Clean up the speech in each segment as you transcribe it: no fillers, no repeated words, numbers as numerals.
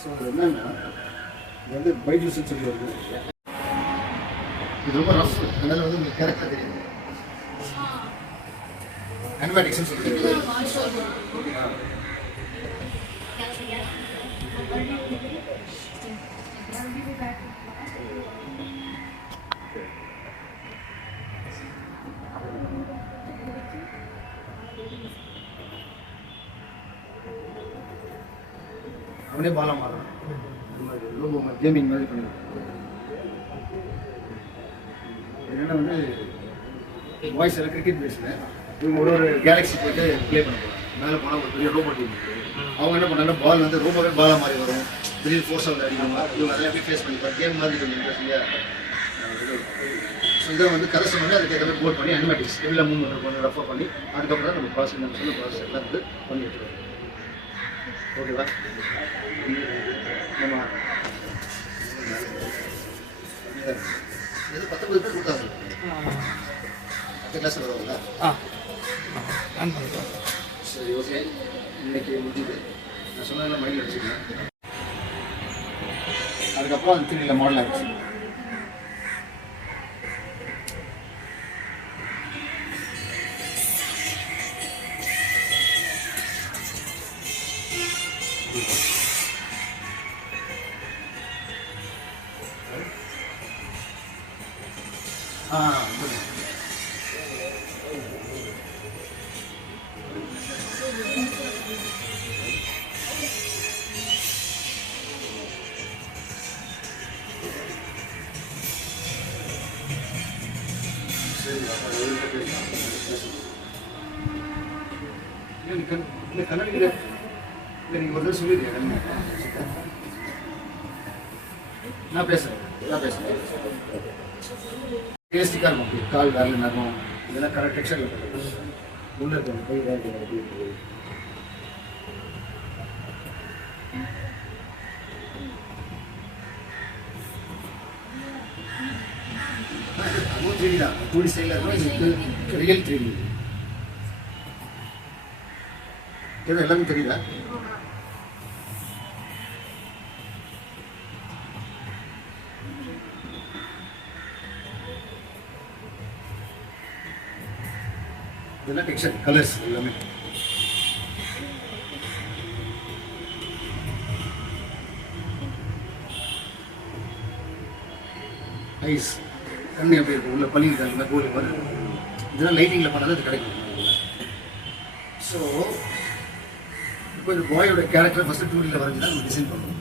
So அது என்னென்னா இது வந்து பைஜூஸ்ன்னு சொல்லி வருது. இது ரொம்ப ரஃப், அதனால வந்து உங்களுக்கு கரெக்டாக தெரியும். அனிமேட்டிக்ஸ்ன்னு சொல்லிட்டு அவனே பாலம் மாறும். ரொம்ப கேமிங் மாதிரி பண்ணுவோம். என்னென்னா வந்து வாய்ஸ் எல்லாம் கிரிக்கெட் பேசுகிறேன். இவங்க ஒரு கேலக்ஸி போயிட்டு ப்ளே பண்ண போகிறாங்க. மேலே போனால் ஒரு பெரிய ரோபோட் டீம் இருக்குது. அவங்க என்ன பண்ணாங்கன்னா பால் வந்து ரொம்பவே பாலாக மாதிரி வரும். திடீர்னு ஃபோர்ஸாக வந்து அடிக்கணும். இவங்க அதெல்லாம் எப்படி ஃபேஸ் பண்ணிப்பாங்க. கேம் மாதிரி கொஞ்சம் இன்ட்ரெஸ்டிங்காக. ஸோ இதை வந்து கரெக்ட் பண்ணி அதுக்கு எதாவது போட் பண்ணி அனிமேட்டிக்ஸ் எல்லாம் மூவ்மெண்ட் கொஞ்சம் ரெஃபர் பண்ணி அதுக்கப்புறம் தான் நம்ம ப்ராசஸ் நம்ம சொல்ல ப்ராசஸ் எல்லாம் வந்து பண்ணி வச்சுருவோம். ஓகேவா? நம்ம இது 19 பேர் கொடுத்தாங்க. அடுத்த கிளாஸ் வருவாங்களா? சரி, ஓகே. இன்னைக்கு முடிஞ்சுது. நான் சொன்னதெல்லாம் மைண்டில் வச்சுக்கேன். அதுக்கப்புறம் அந்த திருவிழா மாடல் ஆகிடுச்சு. கண்ணாடி நீங்கள் ஒரு தடவை சொல்லிடுறீங்க. நான் பேசுகிறேன். டேஸ்டிக்காக இருக்கும். அப்படி கால் வேலை நகம் இதெல்லாம் கரெக்ட் டெக்ஸ்டரில் பண்ணுறது. உள்ளே இருக்கணும் போய் வேறு அப்படி இருக்குது. அதுவும் 3D தான். 2D ஸ்டைலில் இருக்கும். இது ரியல் 3D. எல்லாமே தெரியுதா? இதெல்லாம் டெக்ஸ்சர் கலர்ஸ் எல்லாமே. ஐஸ் கண்ணு எப்படி இருக்கும், உள்ள பள்ளி இருக்காங்க கோலி மாதிரி. இதெல்லாம் லைட்டிங்கில் பண்ணாலும் அது கிடைக்கும். ஸோ இப்போ இந்த பாயோட கேரக்டர் ஃபஸ்ட்டு 2Dயில் வரைஞ்சி தான் நம்ம டிசைன் பண்ணணும்.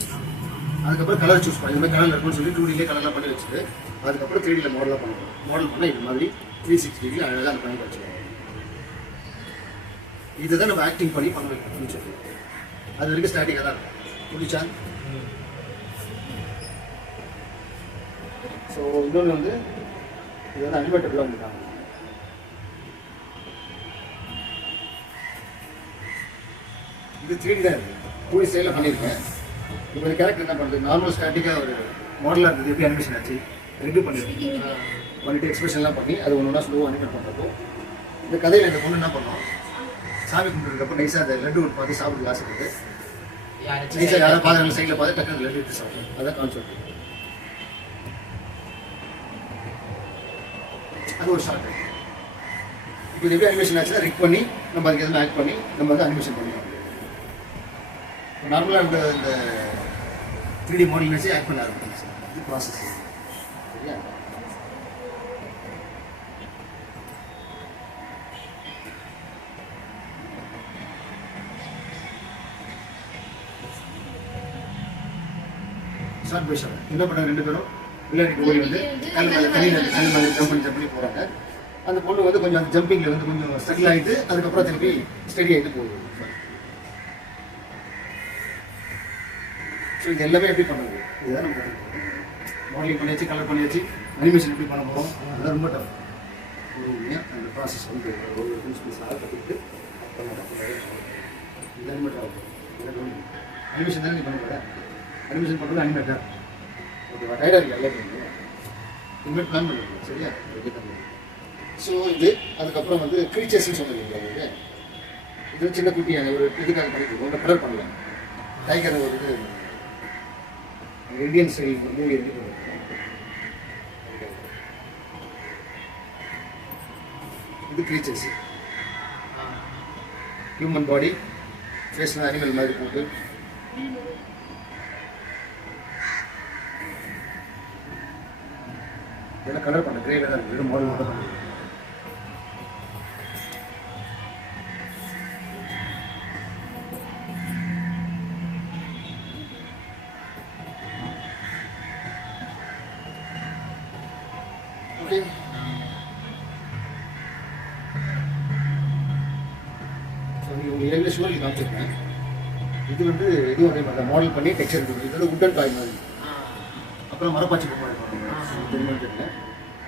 அதுக்கப்புறம் கலர் சூஸ் பண்ணி இந்த மாதிரி கலர் இருக்குன்னு சொல்லி 2Dயிலே கலர்லாம் பண்ணி வச்சுட்டு அதுக்கப்புறம் 3Dயில் மாடலாக பண்ணுவோம். மாடல் பண்ணால் இது மாதிரி 360 டிகிரி அழகாக அந்த பண்ணி வச்சுருவோம். இதை தான் நம்ம ஆக்டிங் பண்ணி பண்ண வைக்கணும்னு சொல்லி அது வரைக்கும் ஸ்டார்டிங்காக தான் இருக்கும். புரிச்சா? ஸோ இன்னொன்று வந்து இது வந்து அனிமேட்டபிளாக வந்துட்டாங்க. இது 3D தான் இருக்குது. 2D ஸ்டைலில் பண்ணியிருக்கேன். இப்போ இந்த கேரக்டர் என்ன பண்ணுறது, நார்மல் ஸ்டாட்டிக்காக ஒரு மாடலாக இருந்தது. எப்படி அனிமேஷன் ஆச்சு ரெடி பண்ணிட்டு எக்ஸ்பிரஷன்லாம் பண்ணி அது ஒன்று ஒன்றா ஸ்லோவாக அனிமேட் பண்ணுறப்போ இந்த கதையில் இந்த பொண்ணு என்ன பண்ணோம், சாமி கும்பிட்றதுக்கப்புறம் நைஸாக அந்த லட்டு ஒரு பார்த்து சாப்பிட்டு ஆசைப்பட்டு நைஸாக யாராவது பார்த்து சைடில் பார்த்து டக்குனு லட்டு எடுத்து சாப்பிடும். அதான் கான்செப்ட். அது ஒரு ஷார்ட். இப்போ இது எப்படி அனிமேஷன் ஆச்சுன்னா ரிக் பண்ணி நம்ம அதுக்கு எதுவும் ஆக்ட் பண்ணி நம்ம வந்து அனிமேஷன் பண்ணிக்கலாம். நார்மலாக இந்த 3D மாடல் வச்சு ஆக்ட் பண்ண ஆரம்பிச்சு. இது ப்ராசஸ். சரியா? ஷார்ட் பை ஷார்ட் என்ன பண்ணாங்க, ரெண்டு பேரும் விளையாட்டு ஓடி வந்து கல் மேலே ஜம்ப் பண்ணி போகிறாங்க. அந்த பொண்ணு வந்து கொஞ்சம் அந்த ஜம்பிங்கில் வந்து கொஞ்சம் ஸ்ட்ரகிள் ஆகிட்டு அதுக்கப்புறம் திருப்பி ஸ்டடி ஆகிட்டு போகுது. ஸோ இது எல்லாமே எப்படி பண்ணுறது, இதுதான் நம்ம மாடலிங் பண்ணியாச்சு, கலர் பண்ணியாச்சு, அனிமேஷன் எப்படி பண்ண போகிறோம், அதெல்லாம் ரொம்ப டஃப். அந்த ப்ராசஸ் வந்து ஒரு பிரின்சிபல்ஸாக கற்றுக்கிட்டு இது அனிமேட் ஆகும். அனிமேஷன் தானே நீ பண்ண போகிற, அனிமேஷன் பண்ணுறது அனிமேட்டர். ஓகேவா? டைடாக இருக்கு எல்லாத்தையும். இனிமேல் பிளான் பண்ணிருக்கோம் சரியா. ஸோ இது அதுக்கப்புறம் வந்து க்ரீச்சர்ஸ்ன்னு சொன்னீங்க உங்களுக்கு. இது சின்ன குட்டி ஒரு இதுக்காக பண்ணிருக்கோம். ஒன்று கலர் பண்ணலாம். டைகர் ஒரு இது இந்தியன் ஸ்டைல் மூவி இருக்கு. இது க்ரீச்சர்ஸ் ஹியூமன் பாடி ஃபேஸ்லாம் அனிமல் மாதிரி போட்டு இதெல்லாம் கலர் பண்ண கிரேல தான் இருக்குது. மாடல் மட்டும் பண்ணுறது. ஓகே ஷோலி காமிச்சிருக்கேன். இது வந்து இதுவும் அதே மாதிரி மாடல் பண்ணி டெக்ஸ்சர் இருக்குது. இது வந்து உட்டன் டாய் மாதிரி. அப்புறம் மரப்பாச்சி பொம்மை தெரியல.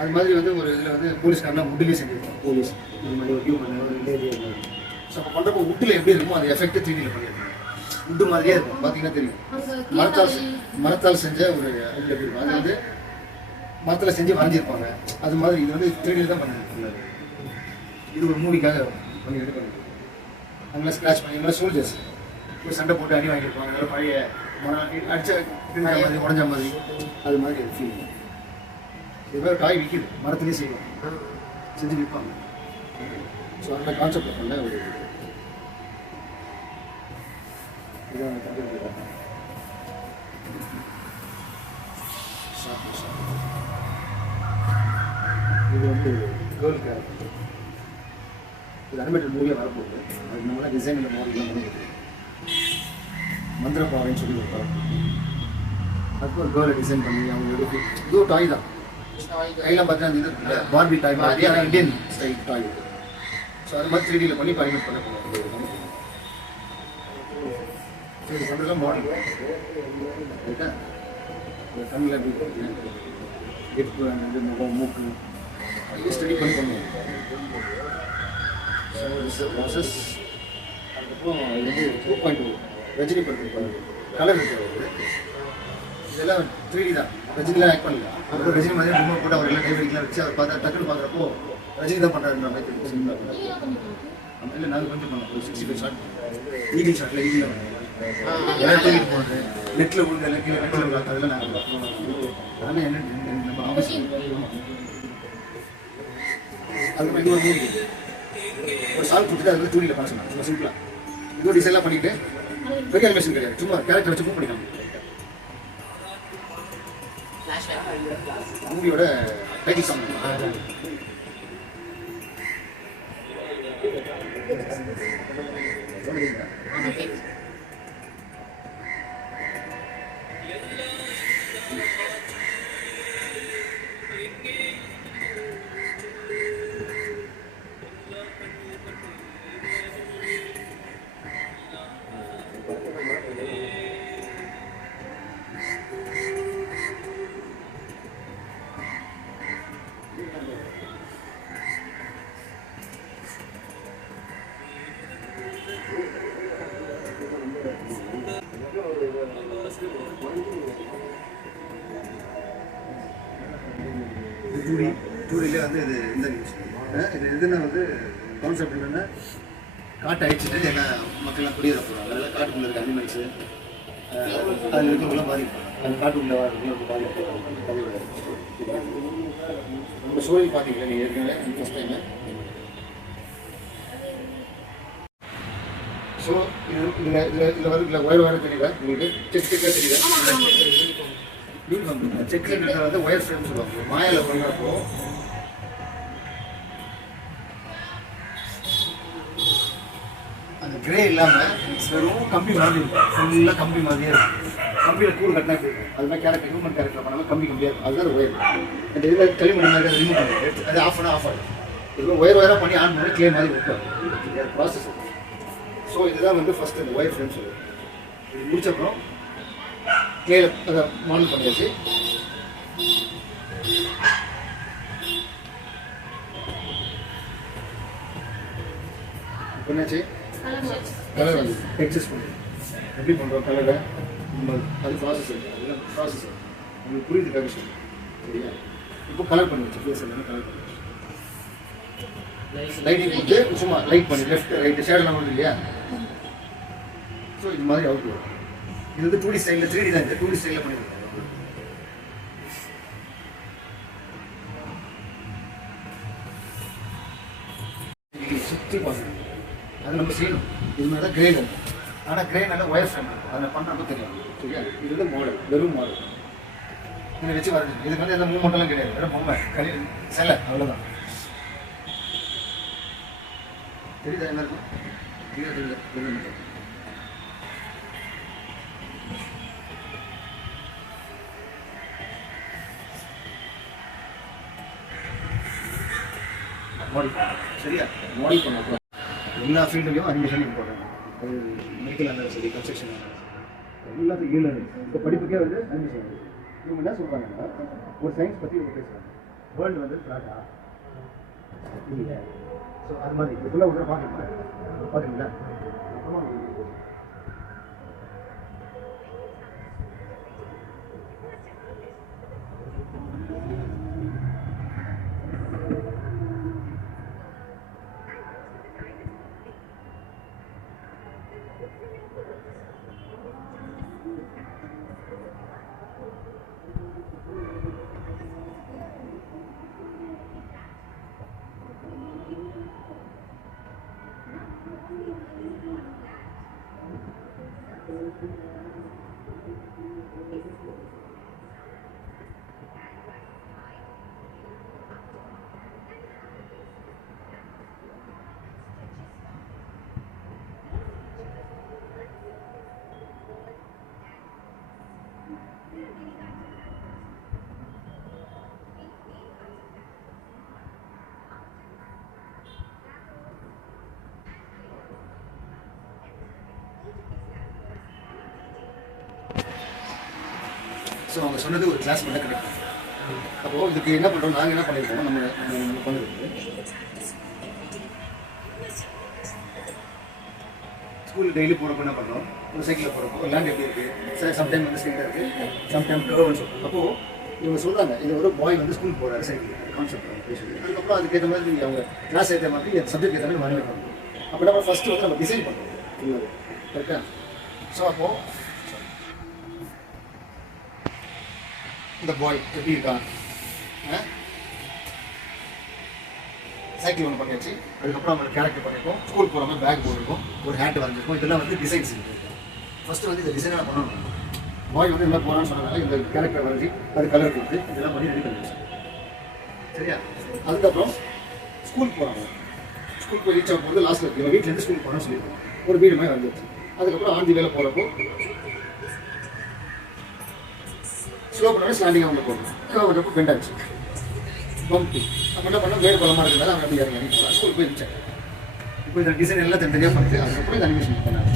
அது மாதிரி வந்து ஒரு இதில் வந்து போலீஸ்காரெலாம் உட்டிலே செஞ்சுருக்கோம். போலீஸ் இது மாதிரி ஒரு ஹியூமன் ஒரு லேடியர் மாதிரி. ஸோ அப்போ பண்ணுறப்போ உட்டில் எப்படி இருக்குமோ அந்த எஃபெக்ட் 3Dயில் பண்ணியிருக்கோம். உட்டு மாதிரியே இருக்கும். பார்த்தீங்கன்னா தெரியும். மரத்தால் செஞ்ச ஒரு இதில் எப்படி இருக்கும். அது வந்து மரத்தில் செஞ்சு வரைஞ்சிருப்பாங்க. அது மாதிரி இது வந்து 3Dயில் தான் பண்ணியிருக்காங்க. இது ஒரு மூவிக்காக பண்ணி ரெடி பண்ணியிருக்கோம். அங்கெல்லாம் ஸ்க்ராட்ச் பண்ணி எல்லாம் சோல்ஜர்ஸ் போய் சண்டை போட்டு அடி வாங்கியிருப்பாங்க. அதெல்லாம் பழைய அடிச்ச மாதிரி உடஞ்ச மாதிரி அது மாதிரி ஒரு ஃபீல். இது மாதிரி டாய் விற்கிது. மரத்துலேயே செய்வோம். செஞ்சு விற்பாங்க. ஸோ அந்த கான்செப்ட் பண்ண ஒரு இதான் இது வந்து கேர்ள் கேரக்டர். இது அனிமேட்டட் மூவியாக வரப்போகுது. அது நம்மளாம் டிசைனில் மாடலாம் பண்ணிருக்கு. மந்திரப்பாவைன்னு சொல்லி ஒரு படம். அதுக்கு ஒரு கேர்ளை டிசைன் பண்ணி அவங்க எடுத்து இது ஒரு டாய் தான். கையெல்லாம் பார்த்தீங்கன்னா இது பார்பி டாய் மாதிரி. ஆனால் இந்தியன் ஸ்டைல் டாய். ஸோ அது மாதிரி 3Dயில் பண்ணி பரிமேட் பண்ண போகிறோம். ஸோ இது பண்ணுறதுலாம் மாடல் ரைட்டா. கண்ணில் எப்படி கெப்பு அந்த முகம் மூக்கு அப்படியே ஸ்டடி பண்ணி பண்ணுவோம். So it's process. அதுக்கப்புறம் இது வந்து 2.2 ரஜினி படத்துக்கு கலர் இருக்கிறது. இதெல்லாம் 3D தான். ரஜினிலாம் ஆக்ட் பண்ணல. அப்புறம் ரஜினி மாதிரி ரொம்ப போட்டு அவர் எல்லாம் டைவரிங்லாம் வச்சு அவர் பார்த்தா டக்குன்னு பார்க்குறப்போ ரஜினி தான் பண்ணுறாருன்ற மாதிரி தெரியும். இல்லை நாங்கள் கொஞ்சம் பண்ணோம். ஒரு 65 ஷாட் ஈகிள் ஷாட்டில் ஈகிள் எல்லாம் தூக்கிட்டு போகிறது நெட்டில் விழுந்து எல்லாம் கீழே நெட்டில் விழாது. அதெல்லாம் நாங்கள் ஆனால் என்ன நம்ம ஆஃபீஸ் அதுக்கு இது ஒரு மூவி ஒரு சால் கொடுத்துட்டு அது வந்து 2Dயில் பண்ண சொன்னாங்க. சும்மா சிம்பிளாக இது டிசைன்லாம் பண்ணிவிட்டு பெரிய அனிமேஷன் கிடையாது. சும்மா கேரக்டர் வச்சு மூவ் பண்ணிக்கலாம். மூவியோட டைட்டில் சாங் டூரிலே வந்து இது இந்த நியூஸ் இது எதுனா வந்து கான்செப்ட் என்னென்னா காட்டை அழிச்சிட்டு என்ன மக்கள்லாம் குடியேற போகிறாங்க. அதெல்லாம் காட்டுக்குள்ளே இருக்க அனிமல்ஸு அதில் இருக்கவங்களாம் பாதிப்பாங்க. அந்த காட்டுக்குள்ளே வரவங்களும் பாதிப்பாங்க. நம்ம ஸ்டோரி பார்த்தீங்களா நீங்கள் ஏற்கனவே ஃபஸ்ட் டைமு. ஸோ இதில் வந்து ஒயர் தெரியல உங்களுக்கு செக்காக தெரியல. செக்கில் வந்து ஒயர் ஃப்ரேம் சொல்லுவாங்க. மாயாவில் பண்ணுறப்போ அந்த கிரே இல்லாமல் வெறும் கம்பி மாதிரி இருக்கும். ஃபுல்லாக கம்பி மாதிரியே இருக்கும். கம்பியில் கூடு கட்டினா இருக்கும். அது மாதிரி கேரக்டர் ஹியூமன் கேரக்டர் பண்ணாமல் கம்பியாக இருக்கும். அதுதான் ஒயர். அந்த இதில் களிமண் மாதிரி ரிமூவ் பண்ணிட்டு அது ஆஃப் பண்ணால் ஆஃப் ஆகிடும். இது ஒயராக பண்ணி ஆன் பண்ணி கிளே மாதிரி இருக்கும். ப்ராசஸ். ஸோ இதுதான் வந்து ஃபஸ்ட்டு இந்த ஒயர் ஃப்ரேம் சொல்லுவோம். இது முடிச்சப்பறம் கிளேல அதை மாடல் பண்ணியாச்சு. என்னாச்சு கலர் வந்து எக்ஸஸ் பண்ணுறோம். எப்படி பண்ணுறோம் கலரை அது ப்ராசஸ் இருக்குது. அதெல்லாம் ப்ராசஸ் உங்களுக்கு புரியுதுக்காக சொல்லுங்கள் சரியா. இப்போ கலர் பண்ணி வச்சு ஃபேஸ் எல்லாமே கலர் பண்ணி லைட்டிங் கொடுத்து சும்மா லைட் பண்ணி லெஃப்ட் ரைட்டு ஷேடெல்லாம் வருது இல்லையா. ஸோ இது மாதிரி அவுட் வரும். இது வந்து 2D ஸ்டைலில் 3D தான், இந்த 2D ஸ்டைலில் பண்ணியிருக்காங்க. சுற்றி பார்க்கணும், அது நம்ம செய்யணும். இது மாதிரி தான் கிரேன், ஆனால் கிரேன் நல்லா ஒயர் ஃப்ரேம் அதில் பண்ணுறப்ப தெரியும். சரியா, இது வந்து மாடல், வெறும் மாடல் இதை வச்சு வரது. இதுக்கு வந்து எந்த மூவ்மெண்ட்லாம் கிடையாது, வெறும் பொம்மை கலி சிலை அவ்வளோதான். தெரியுதா என்ன இருக்கும்? தெரியுது. மாடல் சரியா, மாடல் பண்ண எல்லா ஃபீல்டுலையும் அனிமேஷன் இம்பார்ட்டன்ட். அது மெடிக்கல் இருந்தாலும் சரி, கன்ஸ்ட்ரக்ஷன் எல்லாத்துக்கும் இல்லை. இப்போ படிப்புக்கே வந்து அனிமேஷன். இவங்க என்ன சொல்கிறாங்கன்னா, ஒரு சயின்ஸ் பற்றி இவங்க பேசுகிறாங்க. வேர்ல்டு வந்து ஃப்ளாட்டா இல்லை, ஸோ அது மாதிரி இதுக்குள்ளே ஒரு பார்க்குறீங்களா? ஸோ அவங்க சொன்னது ஒரு கிளாஸ் மட்டும் கிடைக்கும். அப்போது இதுக்கு என்ன பண்ணுறோம், நாங்கள் என்ன பண்ணியிருக்கோம், நம்ம பண்ணுறது ஸ்கூல் டெய்லி போகிறப்போ என்ன பண்ணுறோம், ஒரு சைக்கிளில் போகிறப்போ ஒரு லேண்ட் எப்படி இருக்குது, சரி சம்டைம் வந்து ஸ்ட்ரெயிட்டாக இருக்குது, சம்டைம் கர்வ்னு சொல்லுவோம். அப்போது இவங்க சொல்கிறாங்க, இது ஒரு பாய் வந்து ஸ்கூல் போகிறாரு சைக்கிள் கான்செப்ட் பேசுறது. அதுக்கப்புறம் அதுக்கேற்ற மாதிரி அவங்க கிளாஸ் ஏற்ற மாதிரி சப்ஜெக்ட் ஏற்ற மாதிரி மாறி பண்ணுறோம். அப்போ நம்ம ஃபஸ்ட்டு வந்து நம்ம டிசைன் பண்ணுறோம் இல்லை கரெக்டாக. ஸோ அப்போது இந்த பாய் எப்படி இருக்கான், சைக்கிள் ஒன்று பண்ணியாச்சு. அதுக்கப்புறம் அவங்க கேரக்டர் பண்ணியிருக்கோம், ஸ்கூல் போகிற மாதிரி பேக் போட்டிருக்கோம், ஒரு ஹேட் வரைஞ்சிருக்கோம். இதெல்லாம் வந்து டிசைன்ஸ் இருக்குது. ஃபஸ்ட்டு வந்து இந்த டிசைனாக பண்ணணும். பாய் வந்து இதெல்லாம் போகிறான்னு சொன்னாங்க, இந்த கேரக்டர் வரைஞ்சி அது கலர் கொடுத்து இதெல்லாம் பண்ணி ரெடி பண்ணிடுச்சு. சரியா, அதுக்கப்புறம் ஸ்கூல் போகிறாங்க. ஸ்கூல் போய் ரீச் ஆகும் போது லாஸ்ட்டில் இருக்குது வீட்டிலேருந்து ஸ்கூல் போகணும்னு சொல்லியிருக்கோம். ஒரு வீடு மாதிரி வந்துச்சு. அதுக்கப்புறம் ஆந்தி வேலை போகிறப்போ ஸ்லோ பண்ணி ஸ்டாண்டிங் அவங்க போடணும். வரப்போ பெண்ட் ஆச்சு பம்பி. நம்ம என்ன பண்ணோம், வேறு பலமாக இருக்கிறதால அவங்க அப்படி இறங்கி போகலாம். ஸ்கூல் போய் இருந்துச்சு. இப்போ இந்த டிசைன் எல்லாம் தனித்தனியாக பண்ணிட்டு அதுக்கப்புறம் இந்த அனிமேஷன் பண்ணாங்க.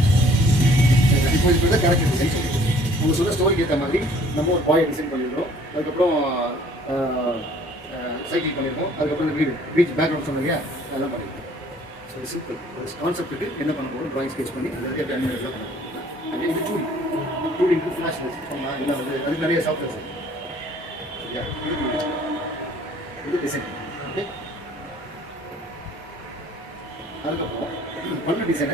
இப்போ இதுக்கு தான் கேரக்டர் டிசைன் சொல்லிடுவோம். அவங்க சொல்ல ஸ்டோரிக்கு ஏற்ற மாதிரி நம்ம ஒரு பாயை டிசைன் பண்ணிடுறோம். அதுக்கப்புறம் சைக்கிள் பண்ணியிருக்கோம். அதுக்கப்புறம் இந்த வீடு பீச் பேக்ரவுண்ட் சொன்னீங்க அதெல்லாம் பண்ணியிருக்கோம். ஸோ சிம்பிள் ஒரு கான்செப்ட்டுக்கு என்ன பண்ண போகிறோம், ட்ராயிங் ஸ்கெச் பண்ணி அதுக்கு எப்படி அனிமேஷன் பண்ணுவோம். அப்படியே இது டூடி ஃப்ளாஷ் பண்ணலாம். இல்லை வந்து அதுக்கு நிறைய சாஃப்ட்வேர்ஸ் சரியா, இது டிசைன். ஓகே, அதுக்கப்புறம் பண்ண டிசைனை